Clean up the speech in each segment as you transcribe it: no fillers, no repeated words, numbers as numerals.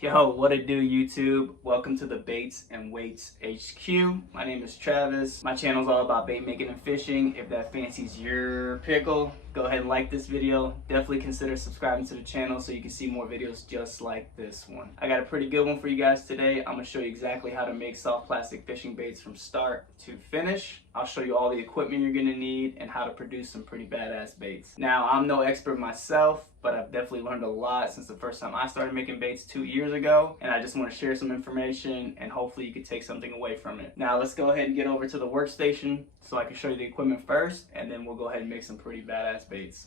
Yo, what it do, YouTube? Welcome to the Baits and Weights HQ. My name is Travis. My channel is all about bait making and fishing. If that fancies your pickle, go ahead and like this video. Definitely consider subscribing to the channel so you can see more videos just like this one. I got a pretty good one for you guys today. I'm gonna show you exactly how to make soft plastic fishing baits from start to finish. I'll show you all the equipment you're gonna need and how to produce some pretty badass baits. Now, I'm no expert myself, but I've definitely learned a lot since the first time I started making baits 2 years ago, and I just want to share some information and hopefully you can take something away from it. Now let's go ahead and get over to the workstation so I can show you the equipment first, and then we'll go ahead and make some pretty badass baits.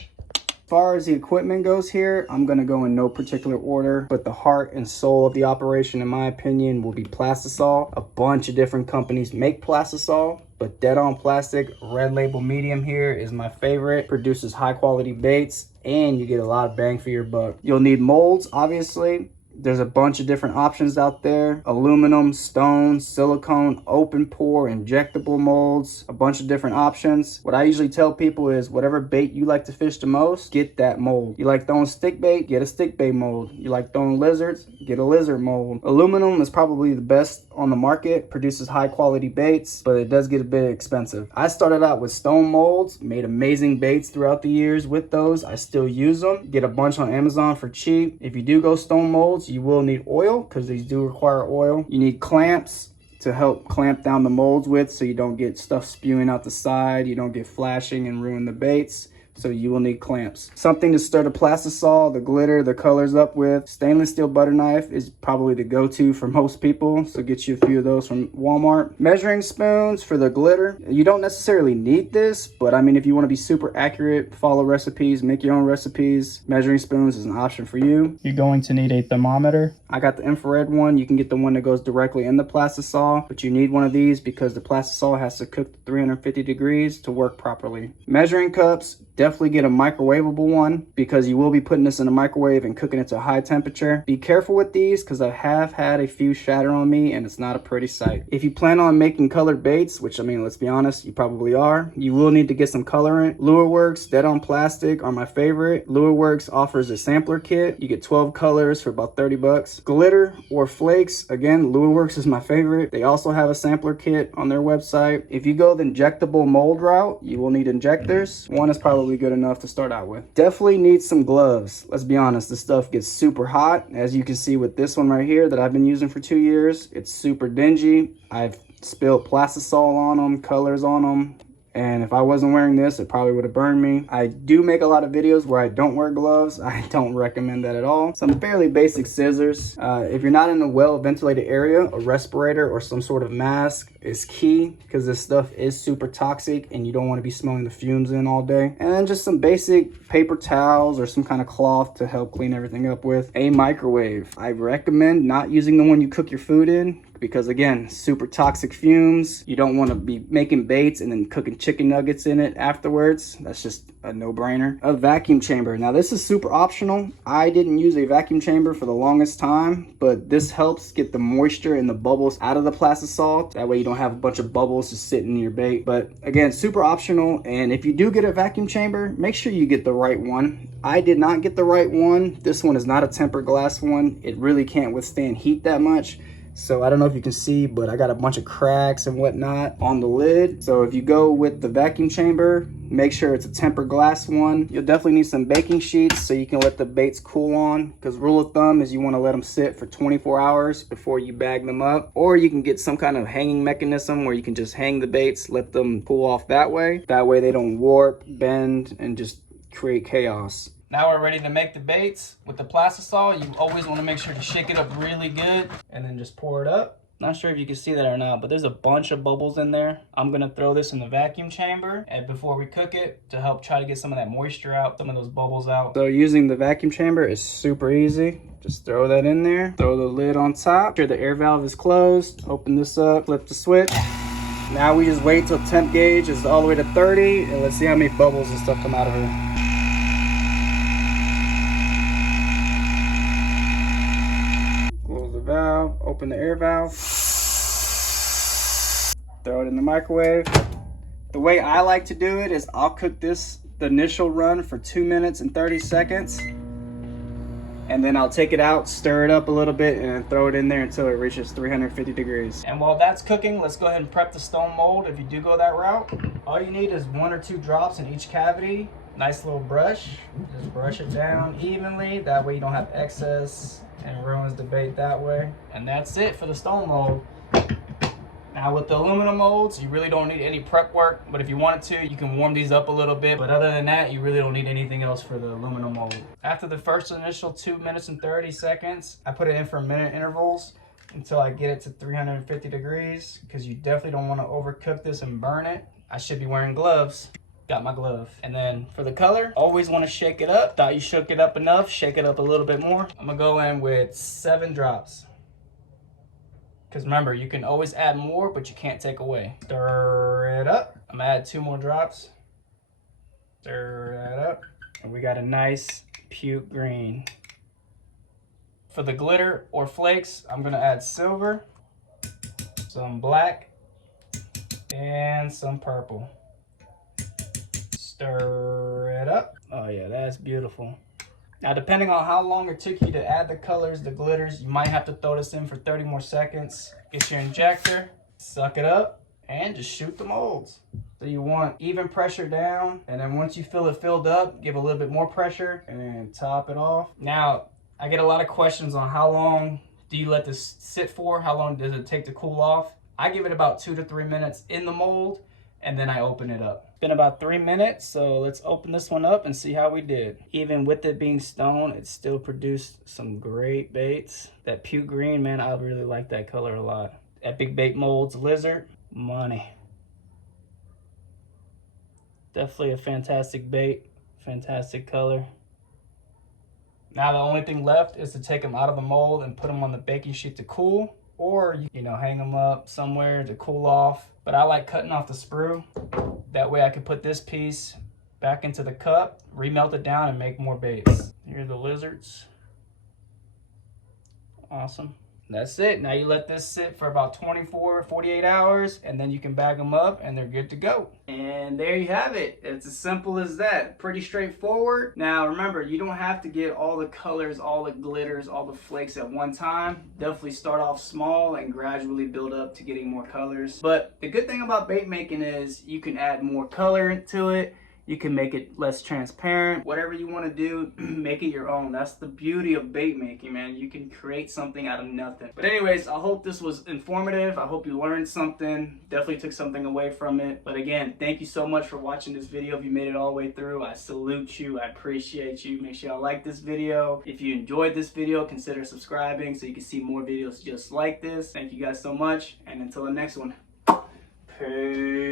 As far as the equipment goes here, I'm going to go in no particular order, but the heart and soul of the operation, in my opinion, will be Plastisol. A bunch of different companies make Plastisol, but Dead On Plastic Red Label Medium here is my favorite. Produces high quality baits and you get a lot of bang for your buck. You'll need molds, obviously. There's a bunch of different options out there. Aluminum, stone, silicone, open pore, injectable molds, a bunch of different options. What I usually tell people is whatever bait you like to fish the most, get that mold. You like throwing stick bait, get a stick bait mold. You like throwing lizards, get a lizard mold. Aluminum is probably the best on the market, produces high quality baits, but it does get a bit expensive. I started out with stone molds, made amazing baits throughout the years with those. I still use them. Get a bunch on Amazon for cheap. If you do go stone molds, you will need oil because these do require oil. You need clamps to help clamp down the molds with so you don't get stuff spewing out the side, you don't get flashing and ruin the baits. So you will need clamps. Something to stir the Plastisol, the glitter, the colors up with. Stainless steel butter knife is probably the go-to for most people, so get you a few of those from Walmart. Measuring spoons for the glitter. You don't necessarily need this, but I mean, if you want to be super accurate, follow recipes, make your own recipes, measuring spoons is an option for you. You're going to need a thermometer. I got the infrared one. You can get the one that goes directly in the Plastisol, but you need one of these because the Plastisol has to cook to 350 degrees to work properly. Measuring cups. Definitely get a microwavable one because you will be putting this in a microwave and cooking it to a high temperature. Be careful with these because I have had a few shatter on me and it's not a pretty sight. If you plan on making colored baits, which I mean, let's be honest, you probably are, you will need to get some colorant. Lureworks, Dead On Plastic are my favorite. Lureworks offers a sampler kit. You get 12 colors for about 30 bucks. Glitter or flakes, again, Lureworks is my favorite. They also have a sampler kit on their website. If you go the injectable mold route, you will need injectors. One is probably good enough to start out with. Definitely need some gloves. Let's be honest, this stuff gets super hot. As you can see with this one right here that I've been using for 2 years, it's super dingy. I've spilled Plastisol on them, colors on them. And if I wasn't wearing this, it probably would have burned me. I do make a lot of videos where I don't wear gloves. I don't recommend that at all. Some fairly basic scissors. If you're not in a well-ventilated area, a respirator or some sort of mask is key because this stuff is super toxic and you don't want to be smelling the fumes in all day. And then just some basic paper towels or some kind of cloth to help clean everything up with. A microwave. I recommend not using the one you cook your food in because again, super toxic fumes. You don't want to be making baits and then cooking chicken nuggets in it afterwards. That's just a no-brainer. A vacuum chamber. Now this is super optional. I didn't use a vacuum chamber for the longest time, but this helps get the moisture and the bubbles out of the Plastisol. That way you don't have a bunch of bubbles just sitting in your bait. But again, super optional. And if you do get a vacuum chamber, make sure you get the right one. I did not get the right one. This one is not a tempered glass one. It really can't withstand heat that much. So I don't know if you can see, but I got a bunch of cracks and whatnot on the lid. So if you go with the vacuum chamber, make sure it's a tempered glass one. You'll definitely need some baking sheets so you can let the baits cool on. Because rule of thumb is you want to let them sit for 24 hours before you bag them up. Or you can get some kind of hanging mechanism where you can just hang the baits, let them cool off that way. That way they don't warp, bend, and just create chaos. Now we're ready to make the baits with the Plastisol. You always want to make sure to shake it up really good and then just pour it up. Not sure if you can see that or not, but there's a bunch of bubbles in there. I'm gonna throw this in the vacuum chamber and before we cook it to help try to get some of that moisture out, some of those bubbles out. So using the vacuum chamber is super easy. Just throw that in there, throw the lid on top, make sure the air valve is closed, open this up, flip the switch. Now we just wait till temp gauge is all the way to 30 and let's see how many bubbles and stuff come out of her. Valve, open the air valve, throw it in the microwave. The way I like to do it is I'll cook this, the initial run, for 2 minutes and 30 seconds. and then I'll take it out, stir it up a little bit, and then throw it in there until it reaches 350 degrees. And while that's cooking, let's go ahead and prep the stone mold. If you do go that route, all you need is 1 or 2 drops in each cavity. Nice little brush. Just brush it down evenly. That way you don't have excess and ruins the bait that way. And that's it for the stone mold. Now with the aluminum molds, you really don't need any prep work, but if you wanted to, you can warm these up a little bit. But other than that, you really don't need anything else for the aluminum mold. After the first initial 2 minutes and 30 seconds, I put it in for minute intervals until I get it to 350 degrees, because you definitely don't want to overcook this and burn it. I should be wearing gloves. Got my glove. And then for the color, always want to shake it up. Thought you shook it up enough, shake it up a little bit more. I'm gonna go in with 7 drops. Because remember, you can always add more, but you can't take away. Stir it up. I'm gonna add 2 more drops. Stir that up. And we got a nice puke green. For the glitter or flakes, I'm gonna add silver, some black, and some purple. Stir it up. Oh yeah, that's beautiful. Now, depending on how long it took you to add the colors, the glitters, you might have to throw this in for 30 more seconds. Get your injector, suck it up, and just shoot the molds. So you want even pressure down, and then once you feel it filled up, give a little bit more pressure, and then top it off. Now, I get a lot of questions on how long do you let this sit for? How long does it take to cool off? I give it about 2 to 3 minutes in the mold, and then I open it up. It's been about 3 minutes, so let's open this one up and see how we did. Even with it being stone, it still produced some great baits. That puke green, man, I really like that color a lot. Epic Bait Molds Lizard, money. Definitely a fantastic bait, fantastic color. Now the only thing left is to take them out of the mold and put them on the baking sheet to cool, or you know, hang them up somewhere to cool off. But I like cutting off the sprue. That way I can put this piece back into the cup, remelt it down, and make more baits. Here are the lizards. Awesome. That's it. Now you let this sit for about 48 hours, and then you can bag them up and they're good to go. And there you have it. It's as simple as that. Pretty straightforward. Now remember, you don't have to get all the colors, all the glitters, all the flakes at one time. Definitely start off small and gradually build up to getting more colors. But the good thing about bait making is you can add more color to it. You can make it less transparent. Whatever you want to do, make it your own. That's the beauty of bait making, man. You can create something out of nothing. But anyways, I hope this was informative. I hope you learned something. Definitely took something away from it. But again, thank you so much for watching this video. If you made it all the way through, I salute you. I appreciate you. Make sure y'all like this video. If you enjoyed this video, consider subscribing so you can see more videos just like this. Thank you guys so much. And until the next one, peace.